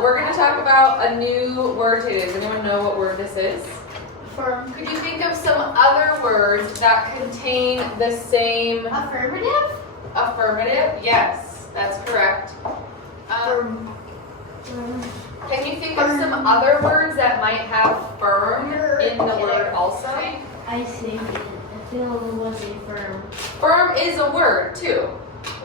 We're going to talk about a new word today. Does anyone know what word this is? Affirm. Could you think of some other words that contain the same Affirmative? affirmative? Yes, that's correct. Can you think of some other words that might have firm in the word also? I see. I feel it was a firm. Firm is a word too.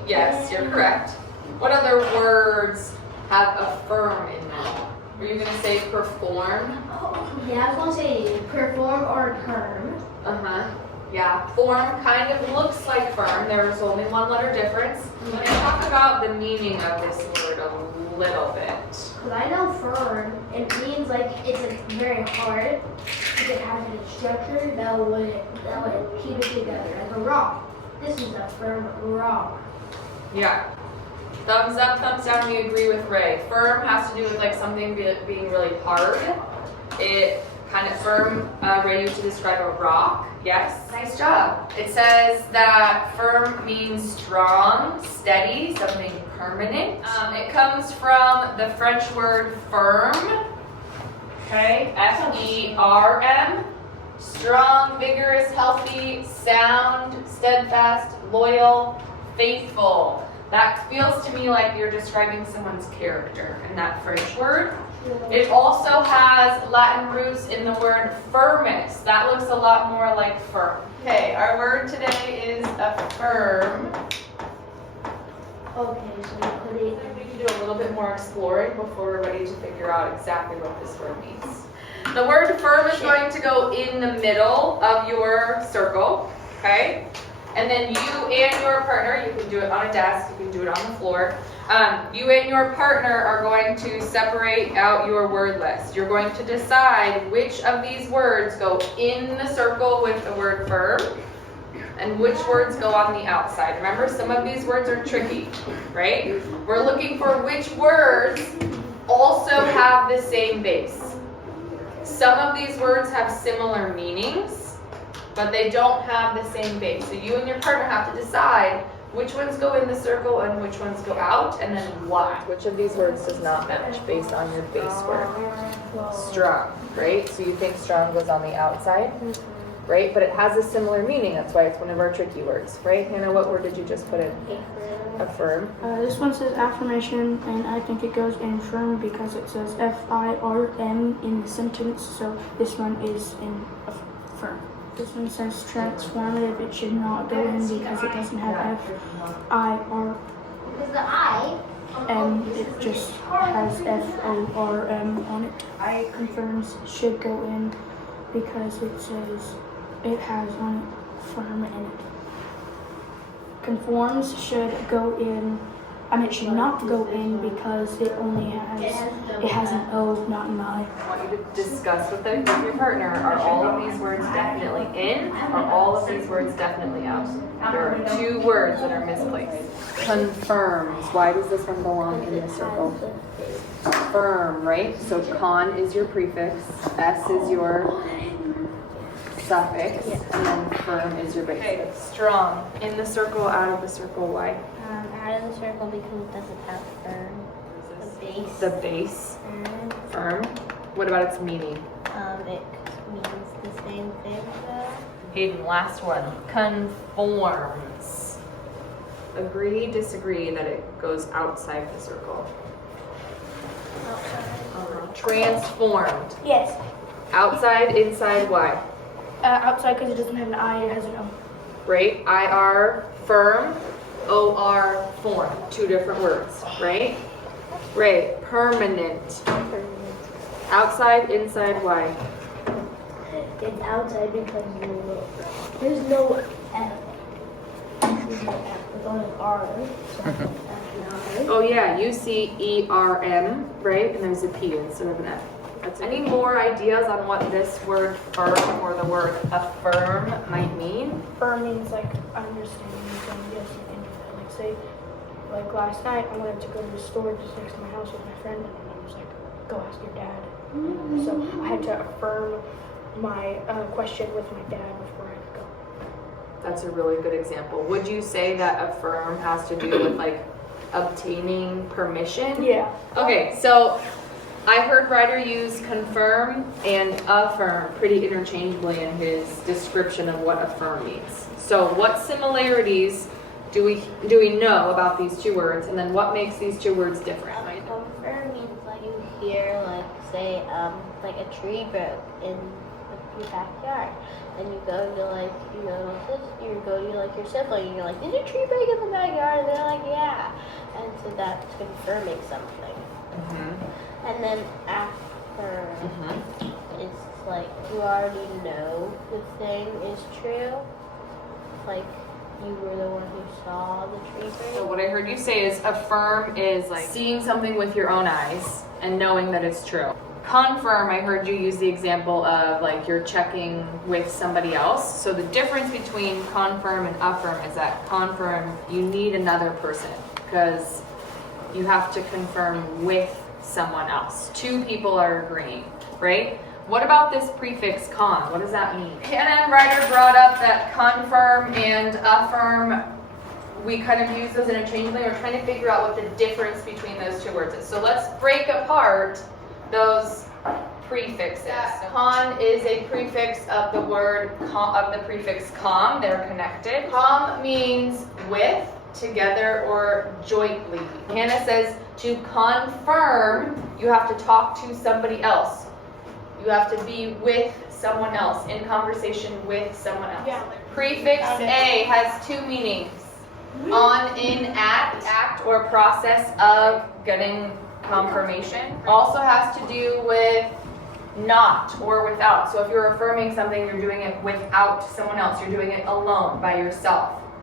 Yes, you're correct. What other words have affirm in them? Were you going to say perform? Yeah, I was going to say perform or term. Uh-huh. Yeah, form kind of looks like firm. There's only one letter difference. Let me talk about the meaning of this word a little bit. Because I know firm, it means like it's very hard. It has a structure that would keep it together, like a rock. This is a firm rock. Yeah. Thumbs up, thumbs down, we agree with Ray. Firm has to do with like something being really hard. It kind of firm, Ray used to describe a rock. Yes, nice job. It says that firm means strong, steady, something permanent. It comes from the French word firm, okay, F-E-R-M. Strong, vigorous, healthy, sound, steadfast, loyal, faithful. That feels to me like you're describing someone's character in that French word. It also has Latin roots in the word firmus. That looks a lot more like firm. Okay, our word today is affirm. Okay, so we put it. We need to do a little bit more exploring before we're ready to figure out exactly what this word means. The word firm is going to go in the middle of your circle, okay? And then you and your partner, you can do it on a desk, you can do it on the floor. You and your partner are going to separate out your word list. You're going to decide which of these words go in the circle with the word firm and which words go on the outside. Remember, some of these words are tricky, right? We're looking for which words also have the same base. Some of these words have similar meanings, but they don't have the same base. So you and your partner have to decide which ones go in the circle and which ones go out, and then why. Which of these words does not match based on your base word? Strong, right? So you think strong goes on the outside, right? But it has a similar meaning. That's why it's one of our tricky words, right? Hannah, what word did you just put in? Affirm. This one says affirmation, and I think it goes in firm because it says F-I-R-M in the sentence, so this one is in affirm. This one says transformative. It should not go in because it doesn't have F-I-R-M. Because the I. It just has F-O-R-M on it. Confirms should go in because it says it has on it firm in it. Conforms should go in. It should not go in because it only has an O, not an I. I want you to discuss with your partner, are all of these words definitely in, or all of these words definitely out? There are two words that are misplaced. Confirms. Why does this one belong in the circle? Firm, right? So con is your prefix, s is your suffix, and then firm is your base. Okay, strong. In the circle, out of the circle, why? Out of the circle because it doesn't have firm. The base. The base. Firm. What about its meaning? It means the same thing though. Hayden, last one. Conforms. Agree, disagree that it goes outside the circle. Transformed. Yes. Outside, inside, why? Outside because it doesn't have an I, it has an O. Right? IR, firm. OR, form. Two different words, right? Right. Permanent. Outside, inside, why? It's outside because there's no F. There's only R. Oh yeah, UCERM, right? And there's a P instead of an F. Any more ideas on what this word firm or the word affirm might mean? Firm means like I understand and yes, you can do that. Like say, like last night I wanted to go to the store just next to my house with my friend, and I was like, go ask your dad. So I had to affirm my question with my dad before I could go. That's a really good example. Would you say that affirm has to do with like obtaining permission? Yeah. Okay, so I heard Ryder use confirm and affirm pretty interchangeably in his description of what affirm means. So what similarities do we know about these two words, and then what makes these two words different? Confirm means like you hear, like say, like a tree broke in your backyard, and you go to like you go to like your sibling, and you're like, did a tree break in the backyard? And they're like, yeah, and so that's confirming something. Mm-hmm. And then affirm is like you already know the thing is true, like you were the one who saw the tree break. So what I heard you say is affirm is like seeing something with your own eyes and knowing that it's true. Confirm, I heard you use the example of like you're checking with somebody else. So the difference between confirm and affirm is that confirm, you need another person because you have to confirm with someone else. Two people are agreeing, right? What about this prefix con? What does that mean? Hannah and Ryder brought up that confirm and affirm, we kind of use those interchangeably. We're trying to figure out what the difference between those two words is. So let's break apart those prefixes. Con is a prefix of the word, of the prefix com. They're connected. Com means with, together, or jointly. Hannah says to confirm, you have to talk to somebody else. You have to be with someone else, in conversation with someone else. Yeah. Prefix A has two meanings. On, in, at, act or process of getting confirmation. Also has to do with not or without. So if you're affirming something, you're doing it without someone else. You're doing it alone by yourself.